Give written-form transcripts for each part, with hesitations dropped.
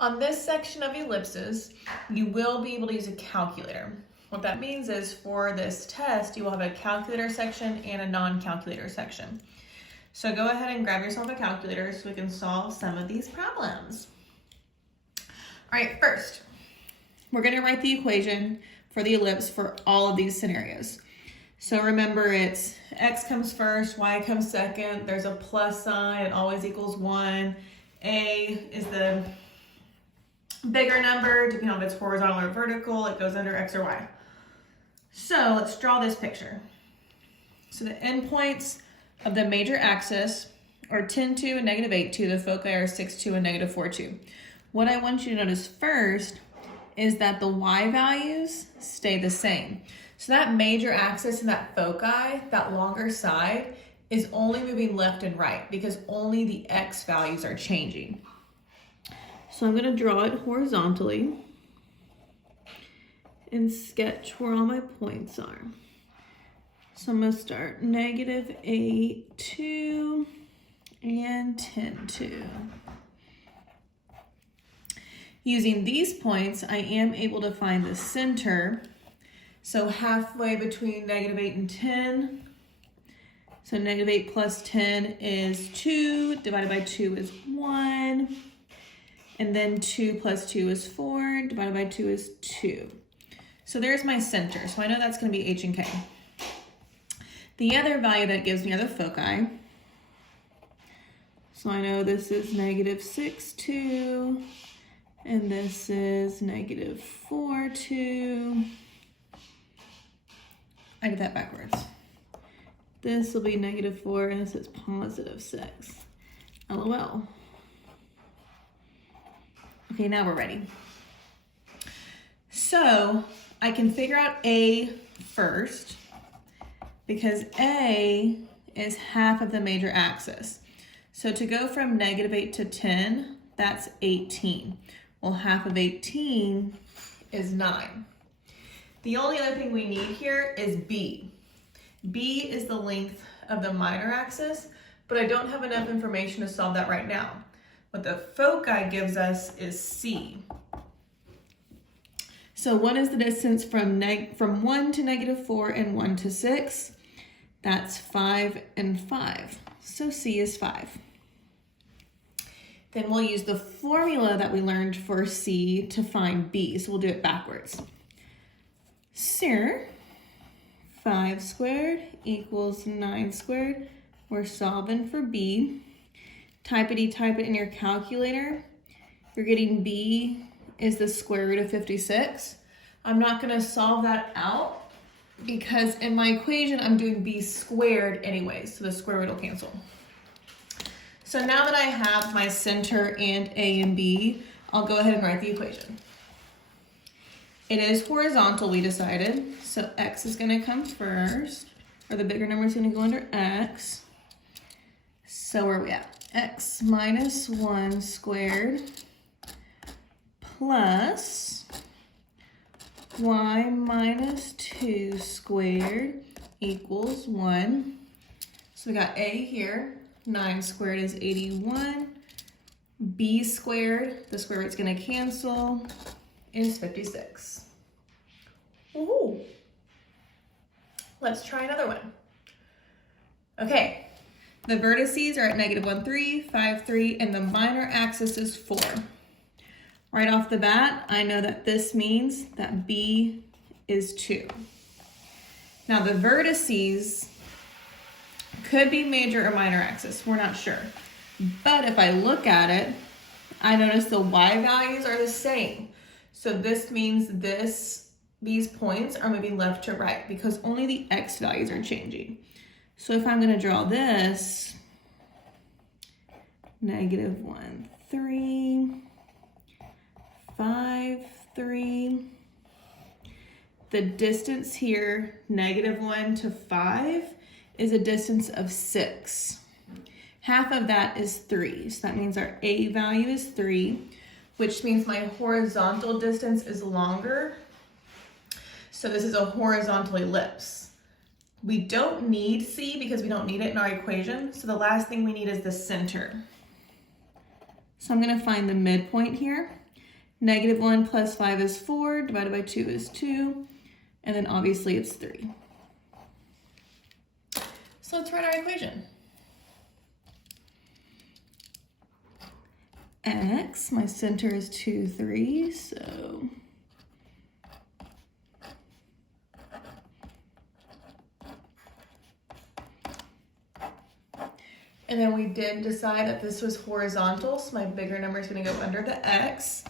On this section of ellipses, you will be able to use a calculator. What that means is for this test, you will have a calculator section and a non-calculator section. So go ahead and grab yourself a calculator so we can solve some of these problems. All right, first, we're gonna write the equation for the ellipse for all of these scenarios. So remember, it's x comes first, y comes second, there's a plus sign, it always equals 1. A is the bigger number, depending on if it's horizontal or vertical, it goes under x or y. So let's draw this picture. So the endpoints of the major axis are 10, 2, and negative 8, 2. The foci are 6, 2, and negative 4, 2. What I want you to notice first is that the y values stay the same. So that major axis and that foci, that longer side, is only moving left and right because only the x values are changing. So I'm going to draw it horizontally and sketch where all my points are. So I'm going to start negative 8, 2, and 10, 2. Using these points, I am able to find the center. So halfway between negative 8 and 10. So negative 8 plus 10 is 2, divided by 2 is 1. And then 2 plus 2 is 4, divided by 2 is 2. So there's my center. So I know that's going to be h and k. The other value that gives me are the foci. So I know this is negative 6, 2. And this is negative 4, 2. I did that backwards. This will be negative 4, and this is positive 6. LOL. Okay, now we're ready. So I can figure out A first because A is half of the major axis. So to go from negative 8 to 10, that's 18. Well, half of 18 is 9. The only other thing we need here is B. B is the length of the minor axis, but I don't have enough information to solve that right now. What the foci gives us is C. So what is the distance from 1 to negative 4 and 1 to 6? That's 5 and 5. So C is 5. Then we'll use the formula that we learned for C to find B. So we'll do it backwards. So 5 squared equals 9 squared. We're solving for B. Type it in your calculator. You're getting B is the square root of 56. I'm not going to solve that out because in my equation I'm doing B squared anyways, so the square root will cancel. So now that I have my center and A and B, I'll go ahead and write the equation. It is horizontal, we decided, so x is going to come first, or the bigger number is going to go under x. So where are we at? X minus 1 squared plus y minus 2 squared equals 1. So we got A here. 9 squared is 81. B squared, the square root's going to cancel, is 56. Woohoo! Let's try another one. Okay, the vertices are at negative 1, 3, 5, 3, and the minor axis is 4. Right off the bat, I know that this means that B is 2. Now the vertices could be major or minor axis, we're not sure. But if I look at it, I notice the y values are the same. So this means these points are moving left to right because only the x values are changing. So if I'm going to draw this, negative 1, 3, 5, 3. The distance here, negative 1 to 5, is a distance of 6. Half of that is 3, so that means our A value is 3, which means my horizontal distance is longer. So this is a horizontal ellipse. We don't need C because we don't need it in our equation, so the last thing we need is the center. So I'm going to find the midpoint here. -1 plus 5 is 4, divided by 2 is 2, and then obviously it's 3. So let's write our equation. X, my center is 2, 3, so and then we did decide that this was horizontal, so my bigger number is going to go under the X.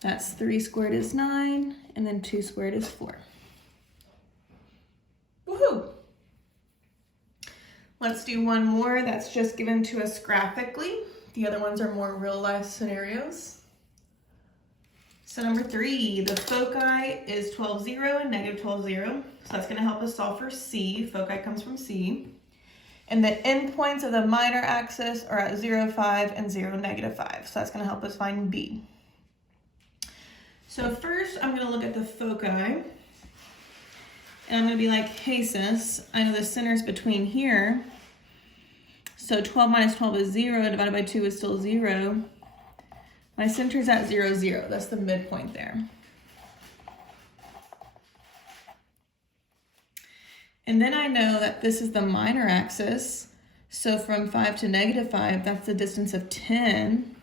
That's 3 squared is 9, and then 2 squared is 4. Woohoo! Let's do one more that's just given to us graphically. The other ones are more real life scenarios. So number 3, the foci is 12, 0 and -12, 0. So that's going to help us solve for C. Foci comes from C. And the endpoints of the minor axis are at 0, 5 and 0, -5. So that's going to help us find B. So first I'm going to look at the foci. And I'm going to be like, hey sis, I know the center's between here. So 12 minus 12 is 0, divided by 2 is still 0. My center's at 0, 0. That's the midpoint there. And then I know that this is the minor axis. So from 5 to -5, that's the distance of 10.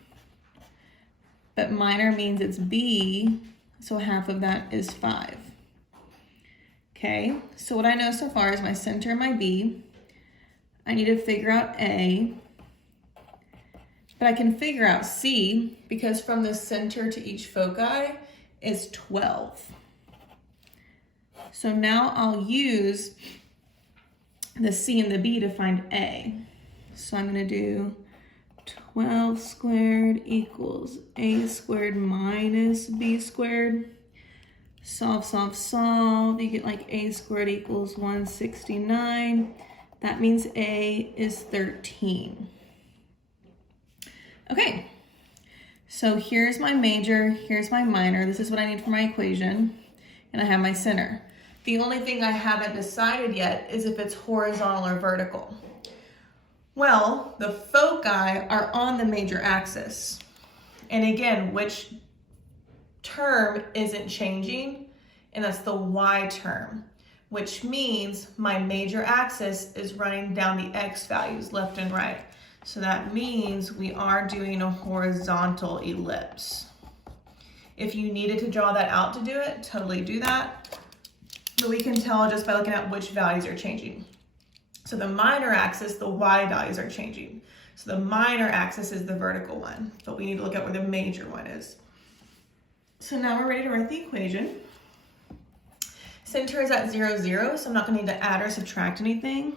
But minor means it's B, so half of that is 5. Okay, so what I know so far is my center and my B. I need to figure out A, but I can figure out C because from the center to each foci is 12. So now I'll use the C and the B to find A. So I'm going to do 12 squared equals A squared minus B squared. Solve, solve, solve. You get like A squared equals 169. That means A is 13. Okay, so here's my major, here's my minor. This is what I need for my equation, and I have my center. The only thing I haven't decided yet is if it's horizontal or vertical. Well, the foci are on the major axis. And again, which term isn't changing? And that's the Y term, which means my major axis is running down the X values left and right. So that means we are doing a horizontal ellipse. If you needed to draw that out to do it, totally do that. But we can tell just by looking at which values are changing. So the minor axis, the Y values are changing. So the minor axis is the vertical one, but we need to look at where the major one is. So now we're ready to write the equation. Center is at 0, 0, so I'm not gonna need to add or subtract anything.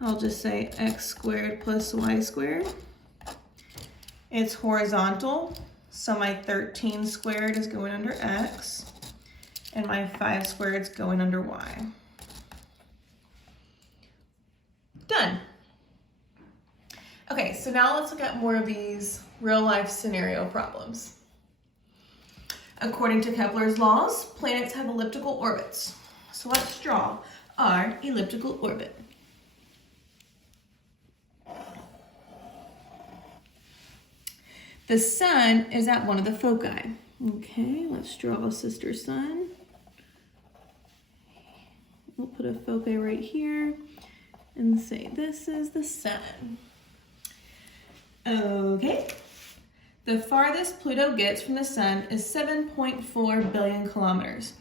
I'll just say x squared plus y squared. It's horizontal, so my 13 squared is going under x, and my 5 squared is going under y. Done. Okay, so now let's look at more of these real life scenario problems. According to Kepler's laws, planets have elliptical orbits. So let's draw our elliptical orbit. The sun is at one of the foci. Okay, let's draw a sister sun. We'll put a foci right here and say this is the sun. Okay. The farthest Pluto gets from the sun is 7.4 billion kilometers.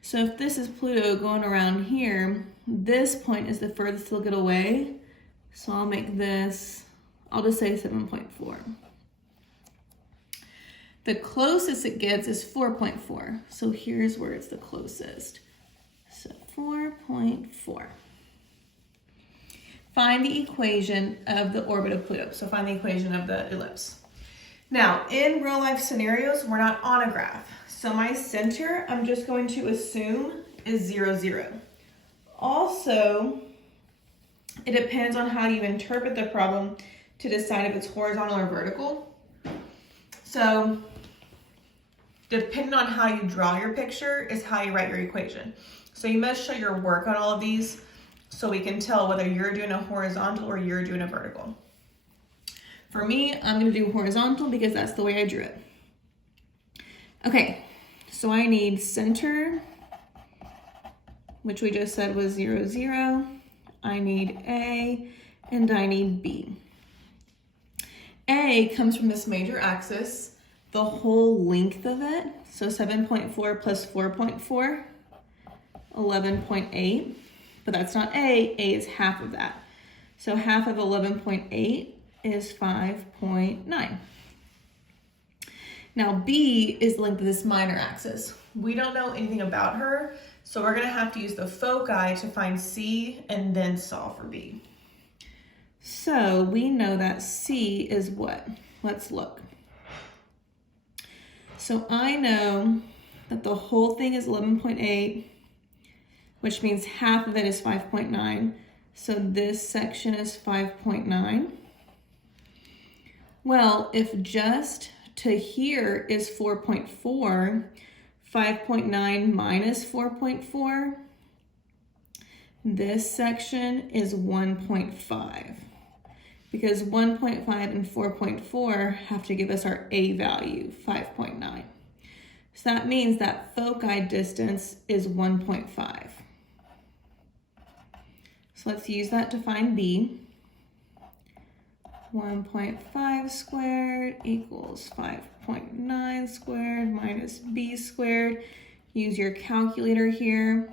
So if this is Pluto going around here, this point is the furthest it'll get away. So I'll make this, I'll just say 7.4. The closest it gets is 4.4. So here's where it's the closest. So 4.4. Find the equation of the orbit of Pluto. So find the equation of the ellipse. Now, in real life scenarios, we're not on a graph. So my center, I'm just going to assume is 0, 0. Also, it depends on how you interpret the problem to decide if it's horizontal or vertical. So, depending on how you draw your picture is how you write your equation. So you must show your work on all of these so we can tell whether you're doing a horizontal or you're doing a vertical. For me, I'm going to do horizontal because that's the way I drew it. Okay, so I need center, which we just said was 0, 0. I need A, and I need B. A comes from this major axis, the whole length of it, so 7.4 plus 4.4, 11.8, but that's not A is half of that. So half of 11.8 is 5.9. Now B is the length of this minor axis. We don't know anything about her, so we're gonna have to use the foci to find C and then solve for B. So we know that C is what? Let's look. So I know that the whole thing is 11.8, which means half of it is 5.9. So this section is 5.9. Well, if just to here is 4.4, 5.9 minus 4.4, this section is 1.5. Because 1.5 and 4.4 have to give us our A value, 5.9. So that means that foci distance is 1.5. So let's use that to find B. 1.5 squared equals 5.9 squared minus B squared. Use your calculator here.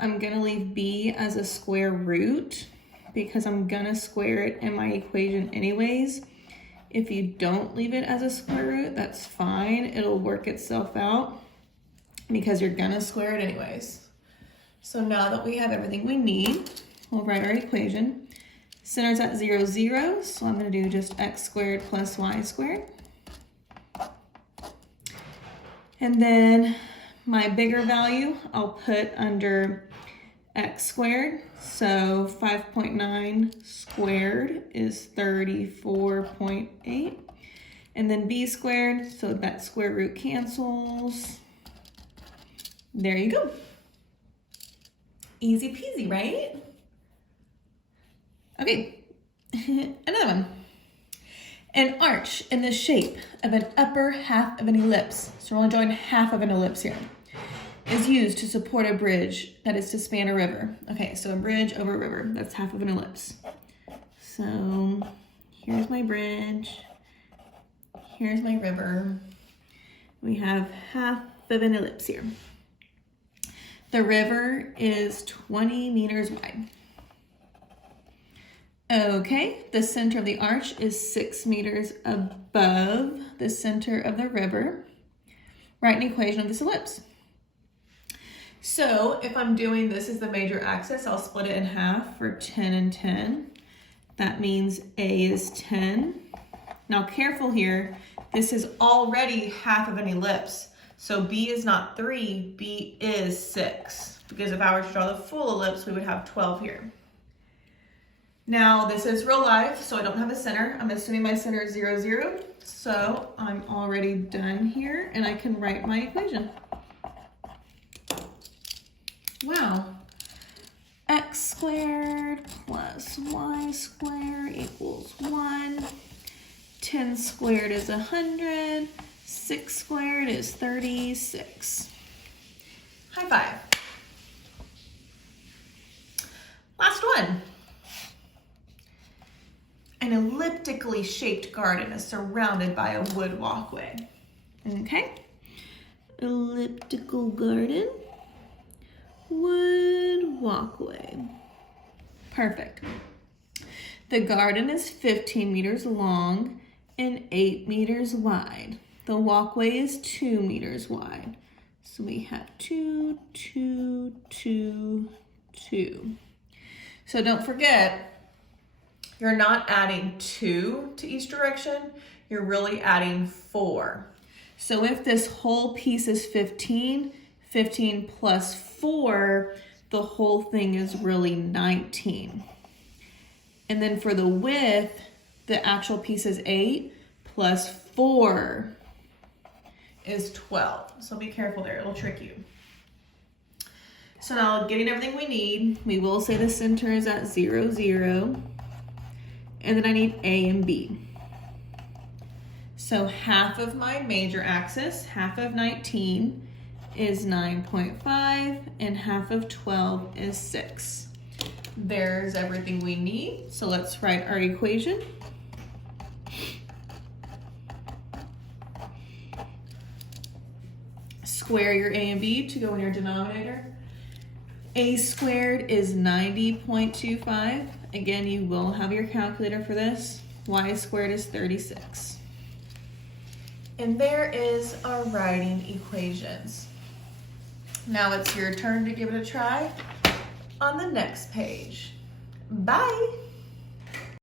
I'm gonna leave B as a square root because I'm gonna square it in my equation anyways. If you don't leave it as a square root, that's fine. It'll work itself out because you're gonna square it anyways. So now that we have everything we need, we'll write our equation. Center's at 0, 0, so I'm gonna do just x squared plus y squared. And then my bigger value, I'll put under x squared. So 5.9 squared is 34.8. And then b squared, so that square root cancels. There you go. Easy peasy, right? Okay, another one. An arch in the shape of an upper half of an ellipse, so we're only drawing half of an ellipse here, is used to support a bridge that is to span a river. Okay, so a bridge over a river, that's half of an ellipse. So here's my bridge, here's my river. We have half of an ellipse here. The river is 20 meters wide. Okay, the center of the arch is 6 meters above the center of the river. Write an equation of this ellipse. So if I'm doing this as the major axis, I'll split it in half for 10 and 10. That means A is 10. Now careful here, this is already half of an ellipse. So B is not 3, B is 6. Because if I were to draw the full ellipse, we would have 12 here. Now this is real life, so I don't have a center. I'm assuming my center is 0, 0. So I'm already done here and I can write my equation. Wow. X squared plus y squared equals 1. 10 squared is 100. 6 squared is 36. High five. Last one. An elliptically shaped garden is surrounded by a wood walkway. Okay. Elliptical garden, wood walkway. Perfect. The garden is 15 meters long and 8 meters wide. The walkway is 2 meters wide. So we have 2, 2, 2, 2. So don't forget, you're not adding 2 to each direction, you're really adding 4. So if this whole piece is 15, 15 plus 4, the whole thing is really 19. And then for the width, the actual piece is 8 plus 4 is 12. So be careful there, it'll trick you. So now getting everything we need, we will say the center is at 0, 0. And then I need A and B. So half of my major axis, half of 19 is 9.5, and half of 12 is 6. There's everything we need. So let's write our equation. Square your a and b to go in your denominator. A squared is 90.25. Again, you will have your calculator for this. Y squared is 36. And there is our writing equations. Now it's your turn to give it a try on the next page. Bye!